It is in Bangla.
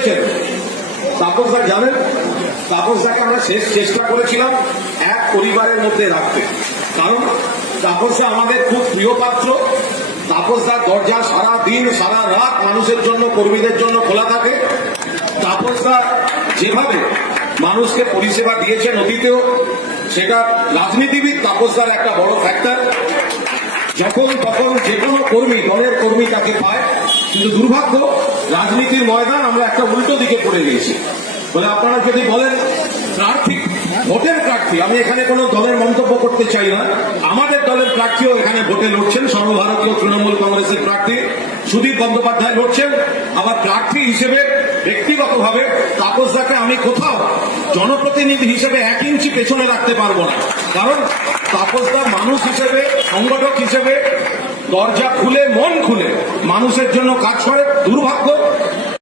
দিয়েছেন। তাপসদা জানেন, তাপসদাকে আমরা শেষ চেষ্টা করেছিলাম এক পরিবারের মধ্যে রাখতে, কারণ তাপসদা আমাদের খুব প্রিয় পাত্র। তাপসদার দরজা সারা দিন সারা রাত মানুষের জন্য, কর্মীদের জন্য খোলা থাকে। তাপসদা যেভাবে মানুষকে পরিষেবা দিয়েছেন অতীতেও, সেটা রাজনীতিবিদ তাপসদার একটা বড় ফ্যাক্টর। যখন তখন যে কোনো কর্মী, দলের কর্মী তাকে পায়। কিন্তু দুর্ভাগ্য, রাজনীতির ময়দান আমরা একটা উল্টো দিকে পড়ে গিয়েছি। বলে আপনারা যদি বলেন প্রার্থী, ভোটের প্রার্থী, আমি এখানে কোনো দলের মন্তব্য করতে চাই না, আমাদের দলের প্রার্থীও এখানে ভোটে লড়ছেন। সর্বভারতীয় তৃণমূল কংগ্রেসের প্রার্থী সুদীপ বন্দ্যোপাধ্যায় লড়ছেন। আবার প্রার্থী হিসেবে ব্যক্তিগতভাবে তাপসদাকে আমি কোথাও জনপ্রতিনিধি হিসেবে 1 ইঞ্চি পেছনে রাখতে পারবো না, কারণ তাপসদা মানুষ হিসেবে, সংগঠক হিসেবে দরজা খুলে, মন খুলে মানুষের জন্য কাজ করে। দুর্ভাগ্য,